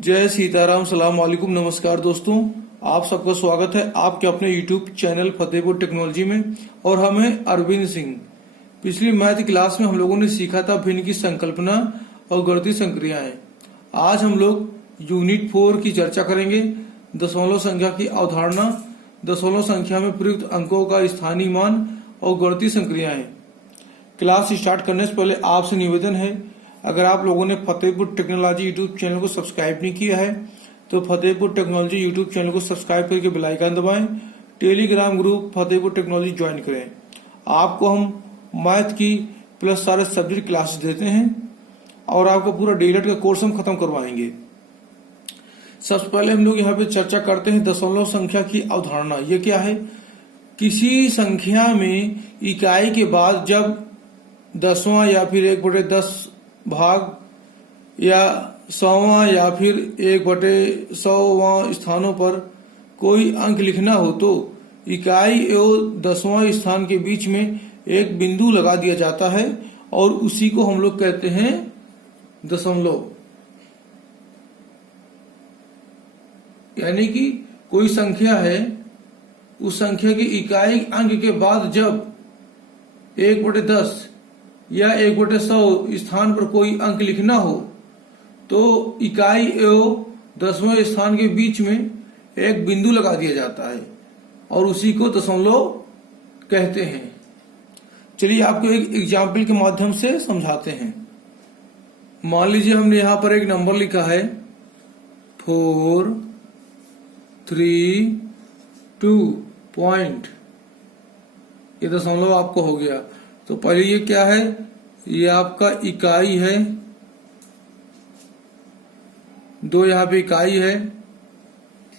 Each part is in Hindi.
जय सीताराम, सलाम वालेकुम, नमस्कार दोस्तों। आप सबका स्वागत है आपके अपने YouTube चैनल फतेहपुर टेक्नोलॉजी में। और हम हैं अरविंद सिंह। पिछली मैथ क्लास में हम लोगों ने सीखा था भिन्न की संकल्पना और गणितीय संक्रियाएं। आज हम लोग यूनिट 4 की चर्चा करेंगे। दशमलव संख्या की अवधारणा, दशमलव संख्या में प्रयुक्त अंकों का स्थानीय मान और गणितीय संक्रियाएं। क्लास स्टार्ट करने से पहले आपसे निवेदन है, अगर आप लोगों ने फतेहपुर टेक्नोलॉजी यूट्यूब चैनल को सब्सक्राइब नहीं किया है तो फतेहपुर टेक्नोलॉजी यूट्यूब चैनल को सब्सक्राइब करके बेल आइकन दबाएं। Telegram group Fatehpur technology join करें। आपको हम मैथ की प्लस सारे सब्जेक्ट क्लासेस देते हैं और आपका पूरा डीएलएड का कोर्स हम खत्म करवाएंगे। सबसे पहले हम लोग यहाँ पे चर्चा करते हैं दशमलव संख्या की अवधारणा। ये क्या है? किसी संख्या में इकाई के बाद जब 10वां या फिर 1/10 भाग या 100वां या फिर 1/100वां स्थानों पर कोई अंक लिखना हो तो इकाई एवं 10वां स्थान के बीच में एक बिंदु लगा दिया जाता है और उसी को हम लोग कहते हैं दशमलव। यानी कि कोई संख्या है, उस संख्या की इकाई अंक के बाद जब 1/10 या 1/100 स्थान पर कोई अंक लिखना हो तो इकाई एवं 10वें स्थान के बीच में एक बिंदु लगा दिया जाता है और उसी को दशमलव कहते हैं। चलिए आपको एक एग्जाम्पल के माध्यम से समझाते हैं। मान लीजिए हमने यहां पर एक नंबर लिखा है 4 3 2 पॉइंट। ये दशमलव आपको हो गया। तो पहले ये क्या है? ये आपका इकाई है, 2 यहाँ पे इकाई है,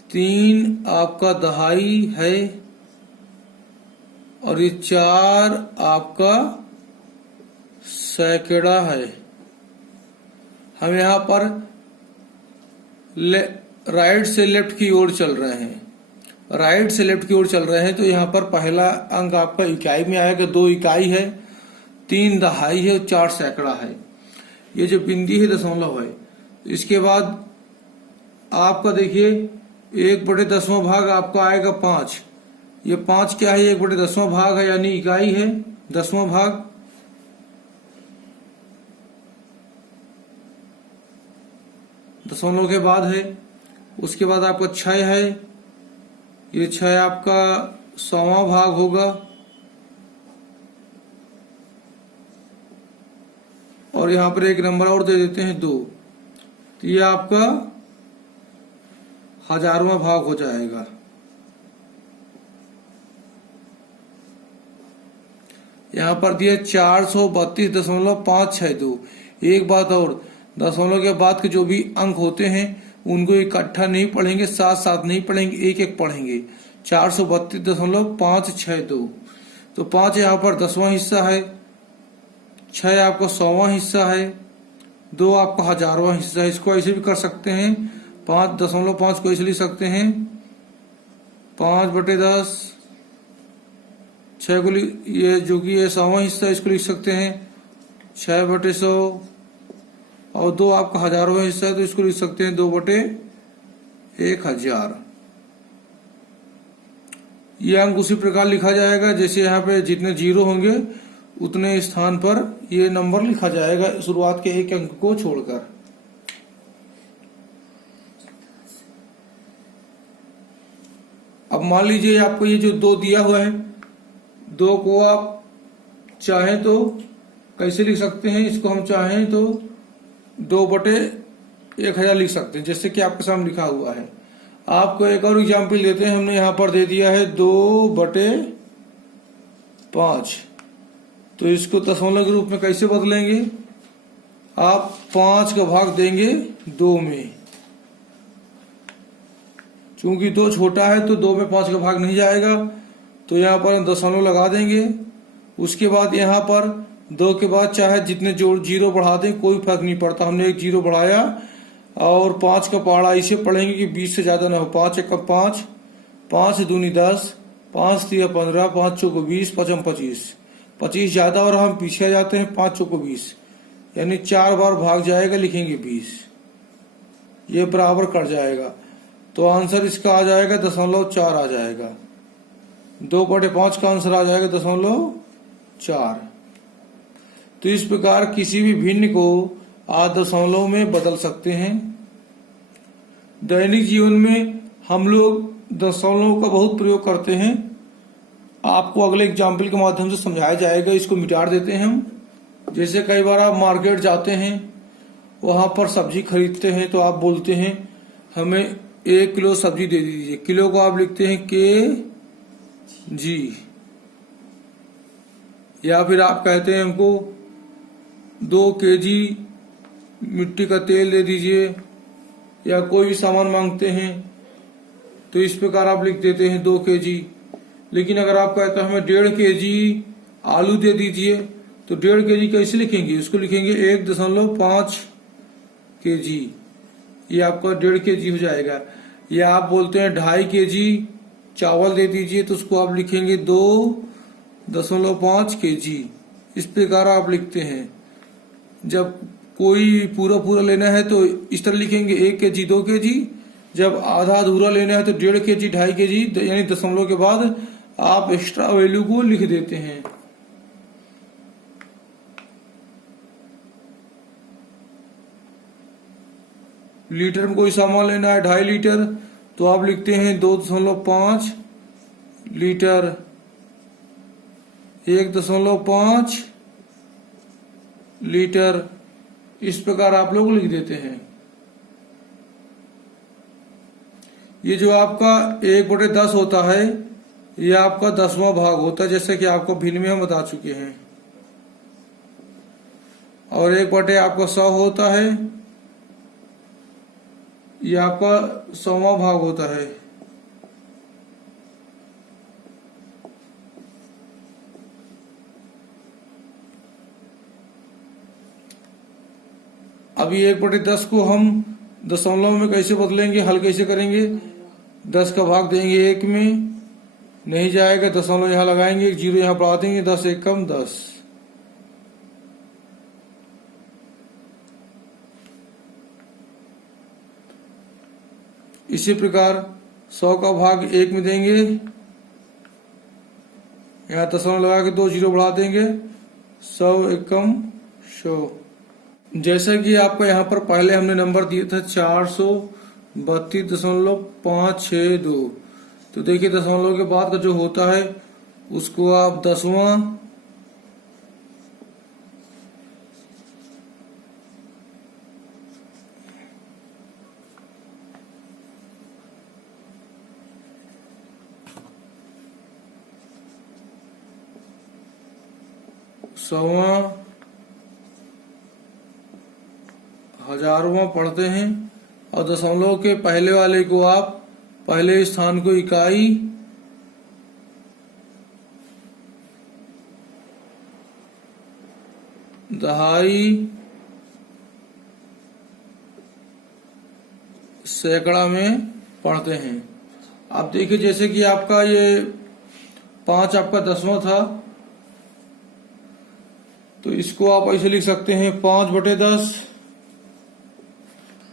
3 आपका दहाई है और ये 4 आपका सैकड़ा है। हम यहाँ पर राइट से लेफ्ट की ओर चल रहे हैं। राइट से लेफ्ट की ओर चल रहे हैं तो यहाँ पर पहला अंक आपका इकाई में आएगा। 2 इकाई है, 3 दहाई है और 4 सैकड़ा है। ये जो बिंदी है दशमलव है। इसके बाद आपका देखिए 1/10वां भाग आपका आएगा 5। ये 5 क्या है? 1/10वां भाग है, यानी इकाई है, 10वां भाग। दशमलव के बाद है। उसके बाद आपका 6 है। ये 6 आपका 100वां भाग होगा और यहां पर एक नंबर और दे देते हैं 2, तो ये आपका 1000वां भाग हो जाएगा। यहां पर दिया 432.562। एक बात और, दशमलव के बाद के जो भी अंक होते हैं उनको इकट्ठा नहीं पढ़ेंगे, साथ साथ नहीं पढ़ेंगे, एक एक पढ़ेंगे। 432.562। तो 5 यहाँ पर 10वां हिस्सा है, 6 आपका 100वां हिस्सा है, 2 आपका 1000वां हिस्सा है। इसको ऐसे भी कर सकते हैं, 5.5 को ऐसे लिख सकते हैं 5/10। 6 को ये जो कि ये 100वां हिस्सा इसको लिख सकते हैं 6/100 और 2 आपका 1000वां हिस्सा है तो इसको लिख सकते हैं 2/1000। ये अंक उसी प्रकार लिखा जाएगा जैसे यहाँ पे जितने 0 होंगे उतने स्थान पर ये नंबर लिखा जाएगा, शुरुआत के एक अंक को छोड़कर। अब मान लीजिए आपको ये जो 2 दिया हुआ है, 2 को आप चाहें तो कैसे लिख सकते हैं? इसको हम चाहें तो 2/1000 लिख सकते हैं, जैसे कि आपके सामने लिखा हुआ है। आपको एक और एग्जाम्पल देते हैं। हमने यहां पर दे दिया है 2/5। तो इसको दशमलव के रूप में कैसे बदलेंगे? आप 5 का भाग देंगे 2 में। चूंकि 2 छोटा है तो 2 में 5 का भाग नहीं जाएगा, तो यहाँ पर हम दशमलव लगा देंगे। उसके बाद यहाँ पर 2 के बाद चाहे जितने जोड़ 0 बढ़ा दें, कोई फर्क नहीं पड़ता। हमने एक 0 बढ़ाया और 5 का पहाड़ा इसे पढ़ेंगे कि 20 से ज्यादा ना हो। 5 × 5, 5 दूनी 10, 5 × 15, 5 × 20, 5 × 25। 25 ज्यादा और हम पीछे जाते हैं, 5 × 20, यानी 4 बार भाग जाएगा, लिखेंगे 20। ये बराबर कट जाएगा, तो आंसर इसका आ जाएगा 0.4 आ जाएगा। 2/5 का आंसर आ जाएगा 0.4। तो इस प्रकार किसी भी भिन्न को आप दशमलव में बदल सकते हैं। दैनिक जीवन में हम लोग दशमलव का बहुत प्रयोग करते हैं। आपको अगले एग्जाम्पल के माध्यम से समझाया जाएगा, इसको मिटा देते हैं हम। जैसे कई बार आप मार्केट जाते हैं, वहां पर सब्जी खरीदते हैं, तो आप बोलते हैं हमें 1 किलो सब्जी दे दीजिए। किलो को आप लिखते हैं KG, या फिर आप कहते हैं हमको 2 KG मिट्टी का तेल दे दीजिए, या कोई भी सामान मांगते हैं तो इस प्रकार आप लिख देते हैं 2 KG। लेकिन अगर आप कहते हैं हमें 1.5 KG आलू दे दीजिए, तो 1.5 KG कैसे लिखेंगे? उसको लिखेंगे 1.5 KG, ये आपका 1.5 KG हो जाएगा। या आप बोलते हैं 2.5 KG चावल दे दीजिए, तो उसको आप लिखेंगे 2.5 KG। इस प्रकार आप लिखते हैं। जब कोई पूरा लेना है तो इस तरह लिखेंगे 1 KG 2 KG। जब आधा अधूरा लेना है तो 1.5 KG 2.5 KG, यानी दशमलव के बाद आप एक्स्ट्रा वैल्यू को लिख देते हैं। लीटर में कोई सामान लेना है 2.5 लीटर, तो आप लिखते हैं 2.5 लीटर, 1.5 लीटर। इस प्रकार आप लोग लिख देते हैं। ये जो आपका 1/10 होता है, ये आपका 10वां भाग होता है, जैसे कि आपको भिन्न में हम बता चुके हैं। और 1/100 आपका 100 होता है, ये आपका 100वां भाग होता है। अभी 1/10 को हम दशमलव में कैसे बदलेंगे, हल कैसे करेंगे? 10 का भाग देंगे 1 में, नहीं जाएगा, दशमलव यहाँ लगाएंगे, 1 0 यहाँ बढ़ा देंगे, 10 1 कम 10। इसी प्रकार 100 का भाग 1 में देंगे, यहाँ दशमलव लगा के 2 0 बढ़ा देंगे, 100 1 कम 100। जैसा कि आपको यहाँ पर पहले हमने नंबर दिया था 432.562, तो देखिए दशमलव के बाद का जो होता है उसको आप 10वां सौवां हजारवां पढ़ते हैं, और दशमलव के पहले वाले को आप पहले स्थान को इकाई, दहाई, सैकड़ा में पढ़ते हैं। आप देखिए जैसे कि आपका ये 5 आपका 10वां था, तो इसको आप ऐसे लिख सकते हैं 5/10।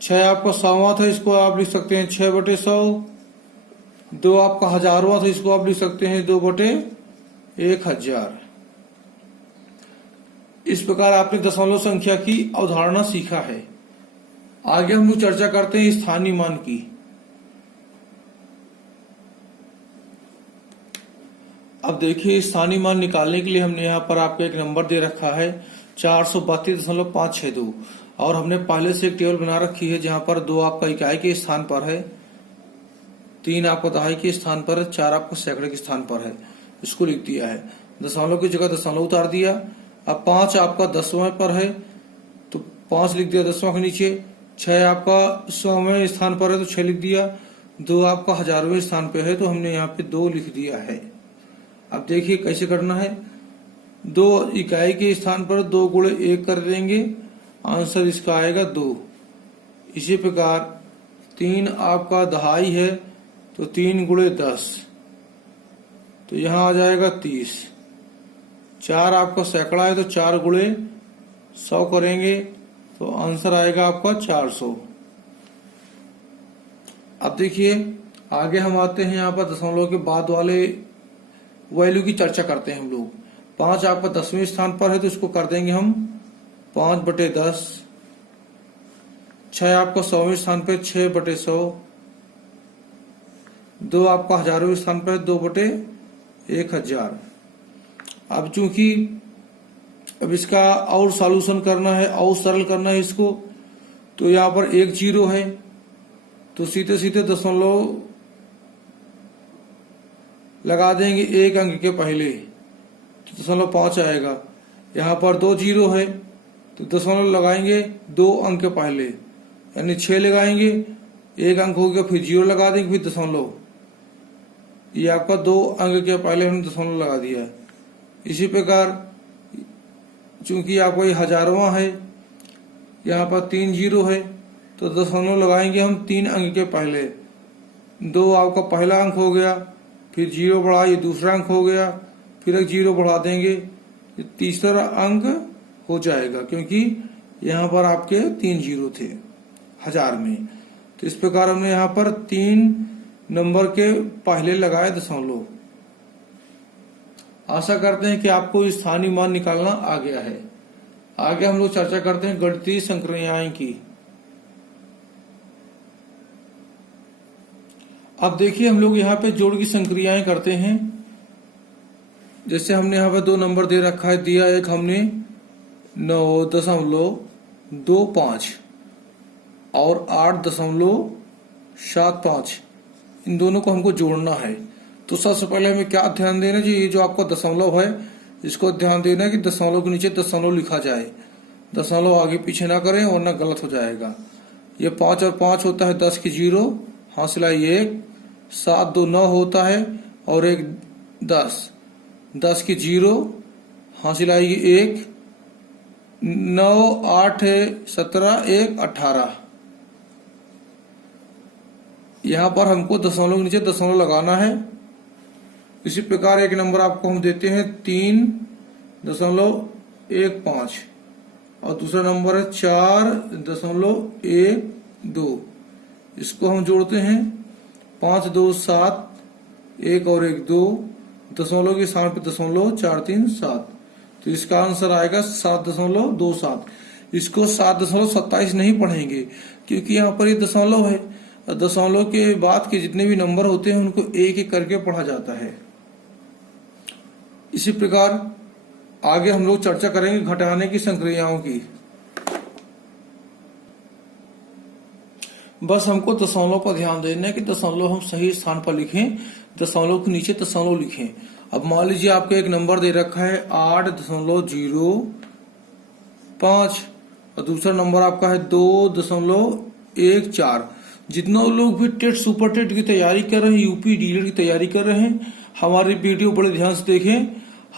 6 आपका 100वां था, इसको आप लिख सकते हैं 6/100। 2 आपका हजारवां था, इसको आप लिख सकते हैं 2/1000। इस प्रकार आपने दशमलव संख्या की अवधारणा सीखा है। आगे हम लोग चर्चा करते हैं स्थानीय मान की। अब देखिए स्थानीय मान निकालने के लिए हमने यहाँ पर आपको एक नंबर दे रखा है 432.562, और हमने पहले से एक टेबल बना रखी है जहां पर 2 आपका इकाई के स्थान पर है, 3 आपका दहाई के स्थान पर है, 4 आपका सैकड़े के स्थान पर है। इसको लिख दिया है, दशमलव की जगह दशमलव उतार दिया। अब 5 आपका 10वां पर है तो 5 लिख दिया 10वां के नीचे। 6 आपका 100वें स्थान पर है तो 6 लिख दिया। 2 आपका हजारवें स्थान पे है तो हमने यहाँ पे 2 लिख दिया है। अब देखिए कैसे करना है। 2 इकाई के स्थान पर 2 गुणे 1 कर देंगे, आंसर इसका आएगा 2। इसी प्रकार 3 आपका दहाई है तो 3 गुणे 10 तो यहाँ आ जाएगा 30। 4 आपका सैकड़ा है तो 4 गुणे 100 करेंगे तो आंसर आएगा आपका 400। अब देखिए आगे हम आते हैं यहाँ पर दशमलव के बाद वाले वैल्यू की चर्चा करते हैं हम लोग। 5 आपका 10वें स्थान पर है तो इसको कर देंगे हम 5/10। 6 आपका 100वें स्थान पर 6/100। 2 आपका 1000वें स्थान पर 2/1000। अब चूंकि अब इसका और सॉल्यूशन करना है और सरल करना है इसको, तो यहाँ पर एक 0 है तो सीधे सीधे दशमलव लगा देंगे एक अंक के पहले तो 0.5 आएगा। यहाँ पर 2 0 है तो दशमलव लगाएंगे 2 अंक के पहले, यानी 6 लगाएंगे, एक अंक हो गया, फिर 0 लगा देंगे, फिर दशमलव। ये आपका 2 अंक के पहले हमने दशमलव लगा दिया है। इसी प्रकार चूंकि आपको ये हजारवां है, यहाँ पर 3 0 है तो दशमलव लगाएंगे हम 3 अंक के पहले। 2 आपका पहला अंक हो गया, फिर 0 बढ़ा, ये दूसरा अंक हो गया, फिर एक 0 बढ़ा देंगे, ये तीसरा अंक हो जाएगा, क्योंकि यहाँ पर आपके 3 0 थे हजार में। तो इस प्रकार हमने यहाँ पर 3 नंबर के पहले लगाए दशमलव। आशा करते हैं कि आपको स्थानीय मान निकालना आ गया है। आगे हम लोग चर्चा करते हैं गणितीय संक्रियाएं की। अब देखिए हम लोग यहाँ पे जोड़ की संक्रियाएं करते हैं। जैसे हमने यहाँ पे 2 नंबर दे रखा है, दिया एक हमने 9.25 और 8.75, इन दोनों को हमको जोड़ना है। तो सबसे पहले हमें क्या ध्यान देना चाहिए, ये जो आपका दशमलव है इसको ध्यान देना है कि दशमलव के नीचे दशमलव लिखा जाए, दशमलव आगे पीछे ना करें वरना गलत हो जाएगा। ये 5 और 5 होता है 10 की 0, हासिल आई 1, 7 2 9 होता है और 1 10, 10 की 0, हासिल आएगी 1, 9 8 17, 1 18। यहाँ पर हमको दशमलव के नीचे दशमलव लगाना है। इसी प्रकार एक नंबर आपको हम देते हैं 3.15 और दूसरा नंबर है 4.12। इसको हम जोड़ते हैं 5 2 7, 1 और 1 2, दशमलव के स्थान पे दशमलव 4 3 7, तो इसका आंसर आएगा 7.27। इसको 7.27 नहीं पढ़ेंगे क्योंकि यहाँ पर ये दशमलव है। दशमलव के बाद के जितने भी नंबर होते हैं उनको एक एक करके पढ़ा जाता है। इसी प्रकार आगे हम लोग चर्चा करेंगे घटाने की संक्रियाओं की। बस हमको दशमलव पर ध्यान देना है कि दशमलव हम सही स्थान पर लिखें, दशमलव के नीचे दशमलव लिखें। अब मान लीजिए आपको एक नंबर दे रखा है 8.05 और दूसरा नंबर आपका है 2.14। जितना लोग भी टेट सुपर टेट की तैयारी कर रहे हैं, यूपी डीएलएड की तैयारी कर रहे हैं, हमारी वीडियो बड़े ध्यान से देखें।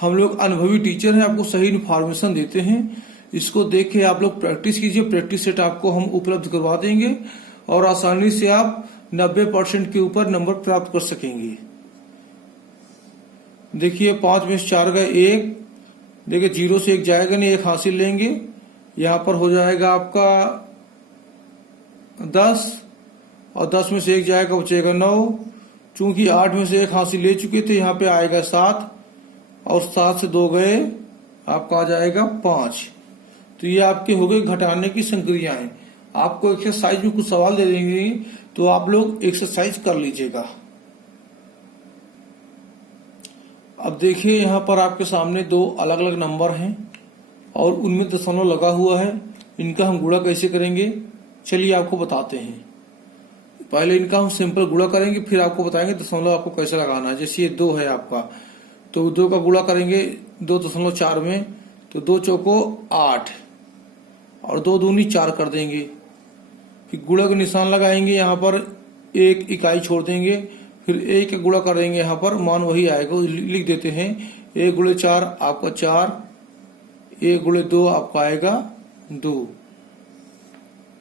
हम लोग अनुभवी टीचर हैं, आपको सही इन्फॉर्मेशन देते हैं। इसको देख के आप लोग प्रैक्टिस कीजिए, प्रैक्टिस सेट आपको हम उपलब्ध करवा देंगे और आसानी से आप 90% के ऊपर नंबर प्राप्त कर सकेंगे। देखिए 5 में से 4 गए 1, देखिए 0 से 1 जाएगा नहीं, 1 हासिल लेंगे, यहाँ पर हो जाएगा आपका 10 और 10 में से 1 जाएगा बचेगा 9। चूंकि 8 में से 1 हासिल ले चुके थे, यहाँ पे आएगा 7 और 7 से 2 गए, आपका आ जाएगा 5। तो ये आपके हो गए घटाने की संक्रियाएं। आपको एक्सरसाइज में कुछ सवाल दे देंगे तो आप लोग एक्सरसाइज कर लीजिएगा। अब देखिए यहाँ पर आपके सामने 2 अलग अलग नंबर हैं और उनमें दशमलव लगा हुआ है। इनका हम गुणा कैसे करेंगे, चलिए आपको बताते हैं। पहले इनका हम सिंपल गुणा करेंगे, फिर आपको बताएंगे दशमलव आपको कैसे लगाना है। जैसे ये 2 है आपका, तो 2 का गुणा करेंगे 2.4 में, तो 2 चौको 8 और 2 दूनी 4 कर देंगे। फिर गुणा का निशान लगाएंगे, यहाँ पर 1 इकाई छोड़ देंगे, फिर 1 का गुणा करेंगे, यहाँ पर मान वही आएगा, लिख देते हैं 1 गुणे 4 आपका 4, 1 गुणे 2 आपका आएगा 2।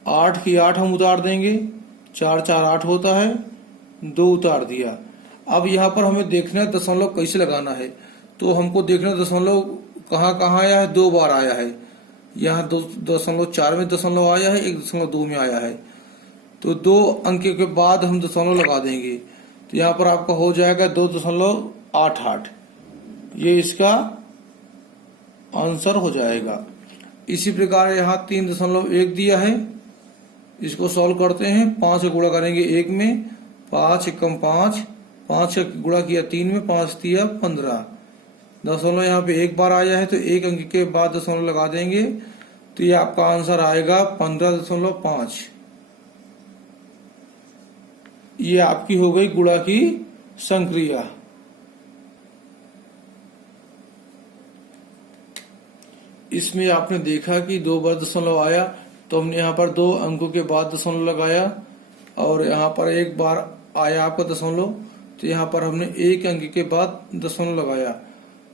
8 की 8 हम उतार देंगे, 4 4 8 होता है, 2 उतार दिया। अब यहाँ पर हमें देखना है दशमलव कैसे लगाना है, तो हमको देखना दशमलव कहाँ कहाँ आया है, 2 बार आया है। यहाँ 2.4 में दशमलव आया है, 1.2 में आया है। तो 2 अंक के बाद हम दशमलव लगा देंगे, तो यहाँ पर आपका हो जाएगा 2.88। ये इसका आंसर हो जाएगा। इसी प्रकार यहाँ 3.1 दिया है, इसको सॉल्व करते हैं। 5 से गुणा करेंगे 1 में, 5 एकम 5, 5 से गुणा किया 3 में, 5 दिया 15। दशमलव यहाँ पे एक बार आया है तो 1 अंक के बाद दशमलव लगा देंगे, तो ये आपका आंसर आएगा 15.5। ये आपकी हो गई गुणा की संक्रिया। इसमें आपने देखा कि 2 बार दशमलव आया, तो हमने यहाँ पर 2 अंकों के बाद दशमलव लगाया, और यहाँ पर 1 बार आया आपका दशमलव, तो यहाँ पर हमने 1 अंक के बाद दशमलव लगाया।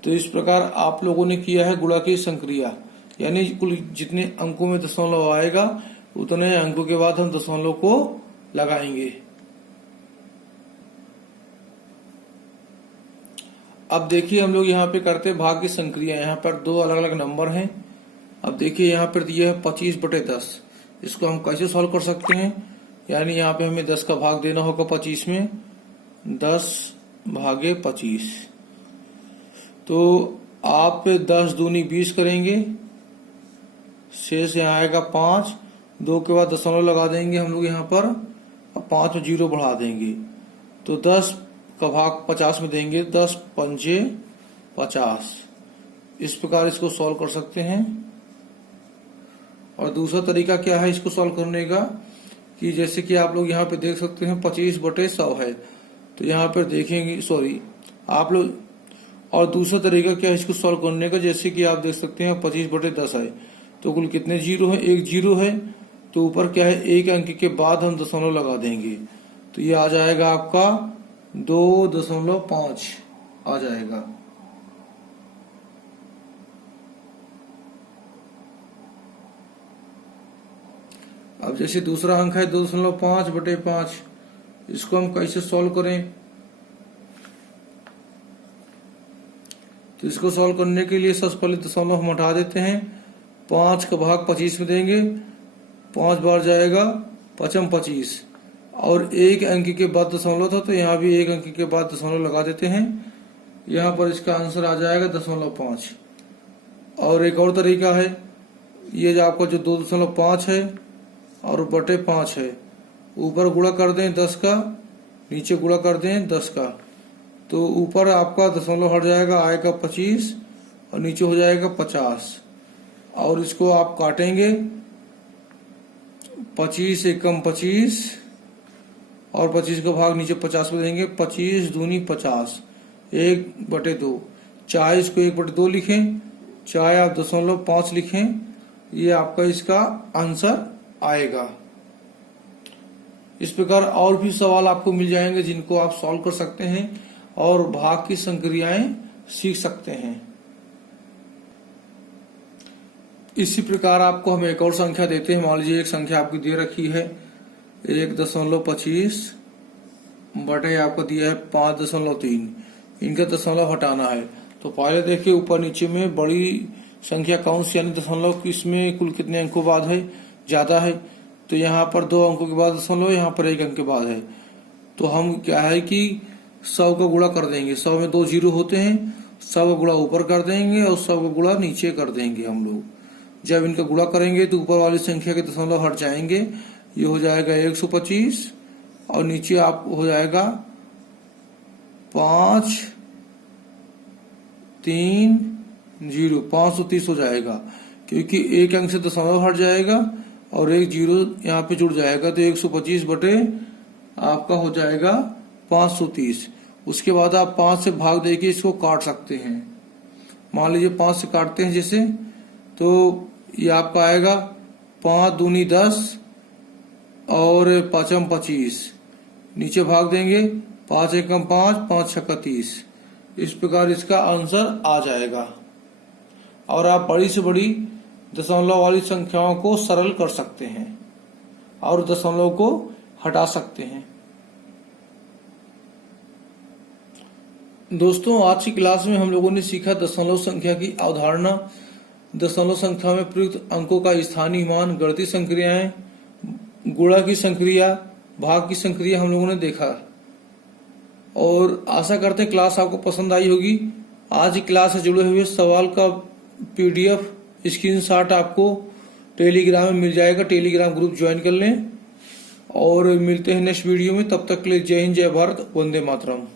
तो इस प्रकार आप लोगों ने किया है गुणा की संक्रिया, यानी कुल जितने अंकों में दशमलव आएगा उतने अंकों के बाद हम दशमलव को लगाएंगे। अब देखिए हम लोग यहाँ पे करते हैं भाग की संक्रिया। यहाँ पर 2 अलग अलग नंबर हैं। अब देखिए यहाँ पर दिया है 25/10। इसको हम कैसे सॉल्व कर सकते हैं, यानी यहाँ पे हमें 10 का भाग देना होगा 25 में, 10 भागे 25। तो आप 10 दूनी 20 करेंगे, शेष यहाँ आएगा 5, 2 के बाद दशमलव लगा देंगे हम लोग यहाँ पर, और 5 में 0 बढ़ा देंगे, तो 10 का भाग 50 में देंगे, 10 पंजे 50। इस प्रकार इसको सॉल्व कर सकते हैं। और दूसरा तरीका क्या है इसको सॉल्व करने का, कि जैसे कि आप लोग यहाँ पे देख सकते हैं 25/100 है, तो यहाँ पर देखेंगे आप लोग। और दूसरा तरीका क्या है इसको सॉल्व करने का, जैसे कि आप देख सकते हैं 25/10 है, तो कुल कितने जीरो है, 1 जीरो है, तो ऊपर क्या है 1 अंक के बाद हम दशमलव लगा देंगे, तो ये आ जाएगा आपका 2.5 आ जाएगा। अब जैसे दूसरा अंक है 2.5/5, इसको हम कैसे सॉल्व करें, तो इसको सॉल्व करने के लिए सबसे पहले दशमलव हम हटा देते हैं। 5 का भाग 25 में देंगे, 5 बार जाएगा 5 25, और 1 अंक के बाद दशमलव था, तो यहाँ भी 1 अंक के बाद दशमलव लगा देते हैं। यहाँ पर इसका आंसर आ जाएगा 0.5। और एक और तरीका है, ये जो आपका जो 2.5 है और बटे 5 है, ऊपर गुणा कर दें 10 का, नीचे गुणा कर दें 10 का, तो ऊपर आपका दशमलव हट जाएगा, आएगा 25, और नीचे हो जाएगा 50। और इसको आप काटेंगे, 25 एकम 25, और 25 का भाग नीचे 50 में देंगे, 25 दूनी 50, 1/2। चाहे इसको 1/2 लिखें, चाहे आप 0.5 लिखें, ये आपका इसका आंसर आएगा। इस प्रकार और भी सवाल आपको मिल जाएंगे जिनको आप सॉल्व कर सकते हैं और भाग की संक्रियाएं सीख सकते हैं। इसी प्रकार आपको हम एक और संख्या देते हैं। मान लीजिए एक संख्या आपकी दे रखी है 1.25 बटे आपको दिया है 5.3। इनका दशमलव हटाना है, तो पहले देखिए ऊपर नीचे में बड़ी संख्या कौन सी, यानी दशमलव किसमें कुल कितने अंकों बाद है, ज्यादा है, तो यहाँ पर 2 अंकों के बाद दशमलव, यहाँ पर 1 अंक के बाद है। तो हम क्या है कि 100 का गुणा कर देंगे, 100 में 2 जीरो होते हैं, 100 का गुणा ऊपर कर देंगे और 100 का गुणा नीचे कर देंगे हम लोग। जब इनका गुणा करेंगे तो ऊपर वाली संख्या के दशमलव हट जाएंगे, ये हो जाएगा 125, और नीचे आप हो जाएगा 5 3 0, 530 हो जाएगा, क्योंकि 1 अंक से दशमलव हट जाएगा और 1 जीरो यहाँ पे जुड़ जाएगा, तो 125 बटे आपका हो जाएगा 530। उसके बाद आप 5 से भाग देके इसको काट सकते हैं। मान लीजिए 5 से काटते हैं जैसे, तो ये आपका आएगा 5 दूनी 10 और 5 25, नीचे भाग देंगे, 5 एकम 5, 5 छक्का 30। इस प्रकार इसका आंसर आ जाएगा। और आप बड़ी से बड़ी दशमलव वाली संख्याओं को सरल कर सकते हैं और दशमलव को हटा सकते हैं। दोस्तों, आज की क्लास में हम लोगों ने सीखा दशमलव संख्या की अवधारणा, दशमलव संख्या में प्रयुक्त अंकों का स्थानीय मान, गणितीय संक्रियाएं, गुणा की संक्रिया, भाग की संक्रिया हम लोगों ने देखा और आशा करते हैं क्लास आपको पसंद आई होगी। आज की क्लास से जुड़े हुए सवाल का PDF स्क्रीनशॉट आपको टेलीग्राम में मिल जाएगा। टेलीग्राम ग्रुप ज्वाइन कर लें और मिलते हैं नेक्स्ट वीडियो में। तब तक के लिए जय हिंद, जय भारत, वंदे मातरम।